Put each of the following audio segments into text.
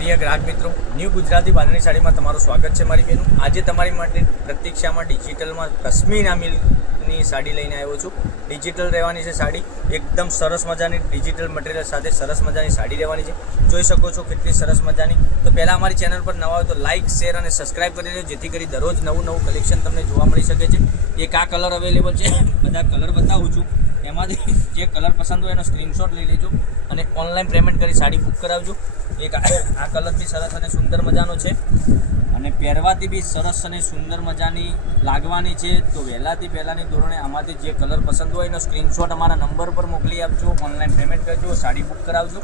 પ્રિય ગ્રાહક મિત્રો, ન્યૂ ગુજરાતી બાંધણી સાડીમાં તમારું સ્વાગત છે મારી બહેનો. આજે તમારી માટે પ્રતીક્ષામાં ડિજિટલમાં પશ્મિના મિલની સાડી લઈને આવ્યો છું. ડિજિટલ રહેવાની છે સાડી, એકદમ સરસ મજાની ડિજિટલ મટીરિયલ સાથે સરસ મજાની સાડી રહેવાની છે. જોઈ શકો છો કેટલી સરસ મજાની. તો પહેલાં અમારી ચેનલ પર નવા હોય તો લાઇક, શેર અને સબસ્ક્રાઈબ કરી દેજો, જેથી કરી દરરોજ નવું કલેક્શન તમને જોવા મળી શકે છે. એક આ કલર અવેલેબલ છે, બધા કલર બતાવું છું. એમાંથી જે કલર પસંદ હોય એનો સ્ક્રીનશોટ લઈ લેજો અને ઓનલાઈન પેમેન્ટ કરી સાડી બુક કરાવજો. એક આ કલર બી સરસ અને સુંદર મજાનો છે અને પહેરવાથી બી સરસ અને સુંદર મજાની લાગવાની છે. તો પહેલાંની ધોરણે આમાંથી જે કલર પસંદ હોય એનો સ્ક્રીનશોટ અમારા નંબર પર મોકલી આપજો, ઓનલાઈન પેમેન્ટ કરજો, સાડી બુક કરાવજો.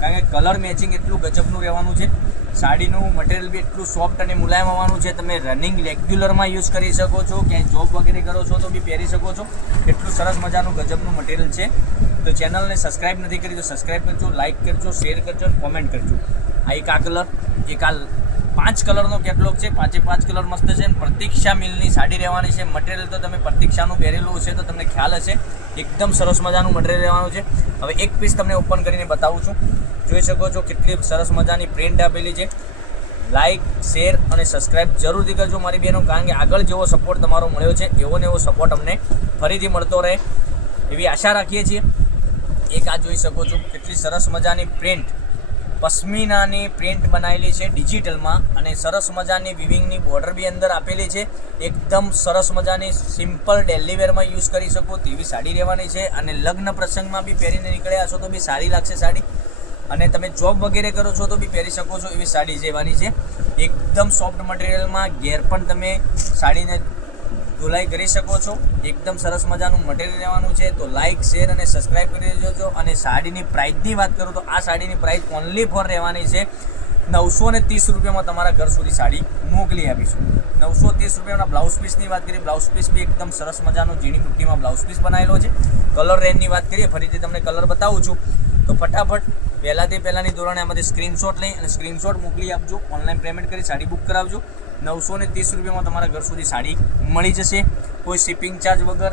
કારણ કે કલર મેચિંગ એટલું ગજબનું રહેવાનું છે. સાડીનું મટીરિયલ બી એટલું સોફ્ટ અને મુલાયમ આવવાનું છે. તમે રનિંગ રેગ્યુલરમાં યુઝ કરી શકો છો, ક્યાંય જોબ વગેરે કરો છો તો બી પહેરી શકો છો. એટલું સરસ મજાનું ગજબનું મટીરિયલ છે. તો ચેનલને સબસ્ક્રાઈબ નથી કરી તો સબસ્ક્રાઈબ કરજો, લાઇક કરજો, શેર કરજો અને કોમેન્ટ કરજો. આ એક આ કલર, એક આ 5 કલરનો કેટલોગ છે. 5 કલર મસ્ત છે. પ્રતીક્ષા મિલની સાડી રહેવાની છે. મટીરિયલ તો તમે પ્રતીક્ષાનું પહેરેલું હશે તો તમને ખ્યાલ હશે. એકદમ સરસ મજાનું મટીરિયલ રહેવાનું છે. હવે એક પીસ તમને ઓપન કરીને બતાવું છું. જોઈ શકો છો કેટલી સરસ મજાની પ્રિન્ટ આપેલી છે. લાઇક, શેર અને સબસ્ક્રાઈબ જરૂરથી કરજો મારી બહેનો, કારણ કે આગળ જેવો સપોર્ટ તમારો મળ્યો છે એવો ને એવો સપોર્ટ અમને ફરીથી મળતો રહે એવી આશા રાખીએ છીએ. એક આ જોઈ શકો છો કેટલી સરસ મજાની પ્રિન્ટ, પશ્મિનાની પ્રિન્ટ બનાવેલી છે ડિજિટલમાં અને સરસ મજાની વિવિંગની બોર્ડર બી અંદર આપેલી છે. એકદમ સરસ મજાની સિમ્પલ ડેલી વેરમાં યુઝ કરી શકો તેવી સાડી રહેવાની છે. અને લગ્ન પ્રસંગમાં બી પહેરીને નીકળ્યા હશો તો બી સારી લાગશે સાડી. અને તમે જોબ વગેરે કરો છો તો બી પહેરી શકો છો એવી સાડી રહેવાની છે. એકદમ સોફ્ટ મટીરિયલમાં ઘેર પણ તમે સાડીને ધોલાઈ કરી શકો છો. એકદમ સરસ મજાનું મટીરિયલ રહેવાનું છે. તો લાઇક, શેર અને સબસ્ક્રાઈબ કરી દેજો. અને સાડીની પ્રાઇસની વાત કરું તો આ સાડીની પ્રાઇસ ઓનલી ફોર રહેવાની છે 930 રૂપિયામાં તમારા ઘર સુધી સાડી મોકલી આપીશું. 930 રૂપિયાના બ્લાઉઝ પીસની વાત કરીએ, બ્લાઉઝ પીસ બી એકદમ સરસ મજાનું ઝીણી બુટ્ટીમાં બ્લાઉઝ પીસ બનાવેલો છે. કલર રેન્જની વાત કરીએ, ફરીથી તમને કલર બતાવું છું. તો ફટાફટ પહેલાંની ધોરણે આમાંથી સ્ક્રીનશોટ લઈ અને સ્ક્રીનશોટ મોકલી આપજો, ઓનલાઈન પેમેન્ટ કરી સાડી બુક કરાવજો. 930 રૂપિયામાં તમારા ઘર સુધી સાડી મળી જશે, કોઈ શિપિંગ ચાર્જ વગર.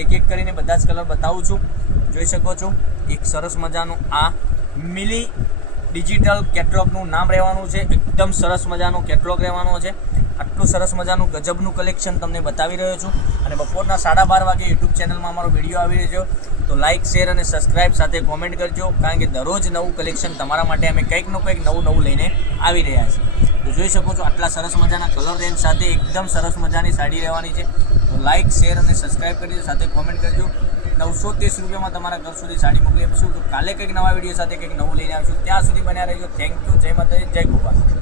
એક કરીને બધા જ કલર બતાવું છું. જોઈ શકો છો એક સરસ મજાનું આ મિલી ડિજિટલ કેટલોગનું નામ રહેવાનું છે. એકદમ સરસ મજાનો કેટલોગ રહેવાનો છે. આટલું સરસ મજાનું ગજબનું કલેક્શન તમને બતાવી રહ્યો છું. અને બપોરના 12:30 વાગે યુટ્યુબ ચેનલમાં અમારો વિડીયો આવી રહ્યો છે. તો લાઇક, શેર અને સબસ્ક્રાઈબ સાથે કોમેન્ટ કરજો, કારણ કે દરરોજ નવું કલેક્શન તમારા માટે અમે કંઈક નવું લઈને આવી રહ્યા છીએ. તો જોઈ શકો છો આટલા સરસ મજાના કલર રેન્જ સાથે એકદમ સરસ મજાની સાડી રહેવાની છે. તો લાઇક, શેર અને સબસ્ક્રાઈબ કરજો, સાથે કોમેન્ટ કરજો. 930 રૂપિયામાં તમારા ઘર સુધી સાડી મોકલી આપીશું. તો કાલે કંઈક નવા વિડીયો સાથે કંઈક નવું લઈને આવીશું. ત્યાં સુધી બન્યા રહેજો. Thank you. જય માતાજી, જય ગોપાલ.